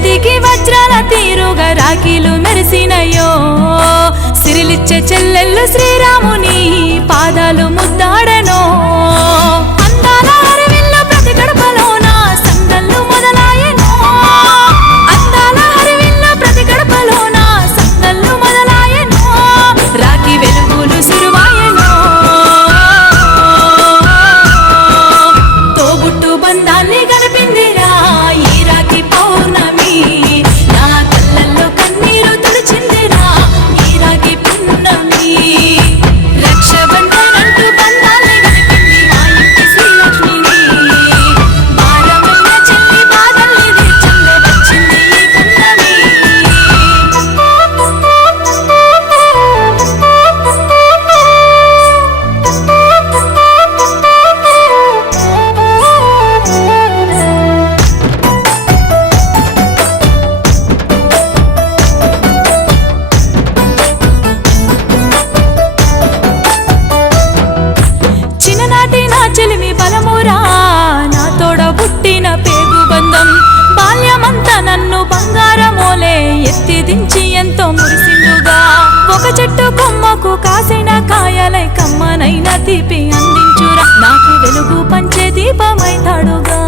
చేతికి వజ్రాల తీరుగా రాఖీలు మెరిసినయో సిరిలిచ్చే చెల్లెళ్ళు శ్రీరాముని పాదాలు ముద్దాడనో అందాల హరివిల్లు ప్రతి గడపలోన సందళ్ళు మొదలాయనో అందాల హరివిల్లు ప్రతి గడపలోన సందళ్ళు మొదలాయనో రాఖీ వెలుగులు సురువాయనో తోబుట్టు బంధాన్ని గడిపిందిరా ఈ రాఖీ పౌర్ణమి నా కళ్ళల్లో కన్నీరు తుడిచిందిరా ఈ రాఖీ పున్నమి రక్షాబంధన్ అంటూ బంధాన్ని గడిపింది మా ఇంటి శ్రీలక్ష్మిని భారమైన చెల్లి బాధల్ని తీర్చంగా వచ్చింది ఈ పున్నమి చిన్ననాటి నా చెలిమి బలమురా నా తోడ పుట్టిన పేగు బంధం బాల్యమంతా నన్ను బంగారమోలే ఎత్తి దించి ఎంతో మురిసిండుగా ఒక చెట్టు కొమ్మకు కాసిన కాయలై కమ్మనైన తీపి అందించురా నాకు వెలుగు పంచే దీపమైతాడుగా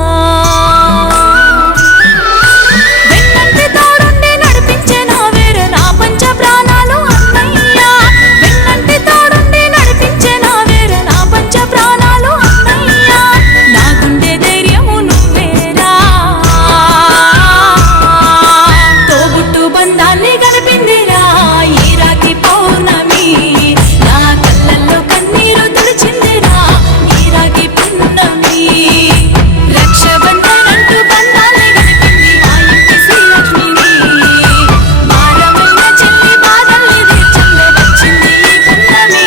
వెన్నంటి తోడుండి నడిపించే నా వేరు నా పంచ ప్రాణాలు అన్నయ్య వెన్నంటి తోడుండి నడిపించే నా వేరు నా పంచ ప్రాణాలు అన్నయ్య నా గుండె ధైర్యము నువ్వేరా తోబుట్టు బంధాన్ని గడిపిందిరా ఈ రాఖీ పౌర్ణమి నా కళ్ళల్లో కన్నీరు తుడిచిందిరా ఈ రాఖీ పున్నమి రక్షాబంధన్ అంటూ బంధాన్ని గడిపింది మా ఇంటి శ్రీలక్ష్మిని భారమైన చెల్లి బాధల్ని తీర్చంగా వచ్చింది ఈ పున్నమి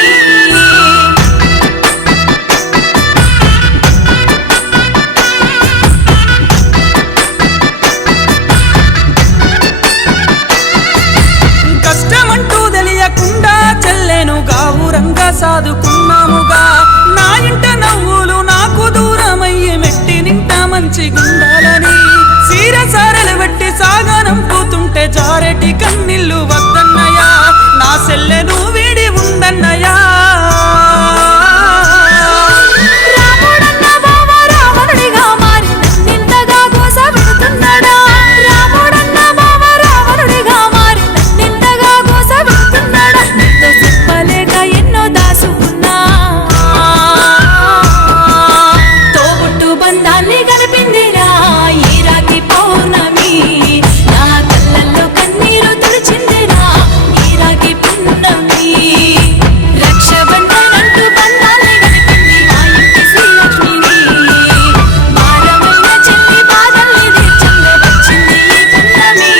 కష్టమంటూ తెలియకుండా చెల్లెను గావురంగా సాదుకున్నాముగా నా ఇంట నవ్వులు నాకు దూరమయ్యి మెట్టి నింట మంచి గుండాలని సీరసారలు బట్టి సాగనంపుతుంటే జారెటి కన్నిల్లు వద్దన్నయ్యా నా సెల్లెను వీడి ఉందన్నయ్యా రాముడన్న బావ రావణుడిగా మారి నన్నింతగా గోసపెడుతున్నాడా రాముడన్న బావ రావణుడిగా మారి నన్నింతగా గోసపెడుతున్నాడా నీతో చెప్పలేక ఎన్నో దాసుకున్నా తోబుట్టు బంధాన్ని గడిపిందిరా ఈ రాఖీ పౌర్ణమి నా కళ్ళల్లో కన్నీరు తుడిచిందిరా ఈ రాఖీ పున్నమి రక్షాబంధన్ అంటూ బంధాన్ని గడిపింది మా ఇంటి శ్రీలక్ష్మిని భారమైన చెల్లి బాధల్ని తీర్చంగా వచ్చింది ఈ పున్నమి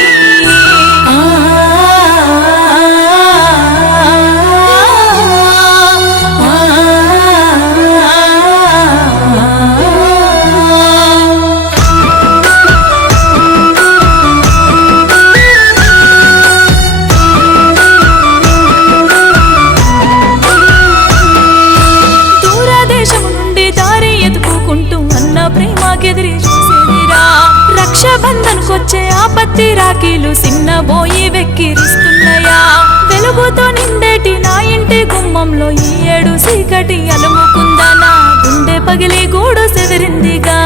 దూరదేశం నుండి దారి ఎదుపుకుంటూ అన్న ప్రేమకెదిరి చూసేదిరా రక్షాబంధన్కొచ్చే ఆపత్తి రాఖీలు సిన్నబోయి వెక్కిరిస్తున్నాయా వెలుగుతో నిండేటి నా ఇంటి గుమ్మంలో ఈ ఏడు చీకటి అలుముకుందా నా గుండె పగిలి గూడు సెదిరిందిగా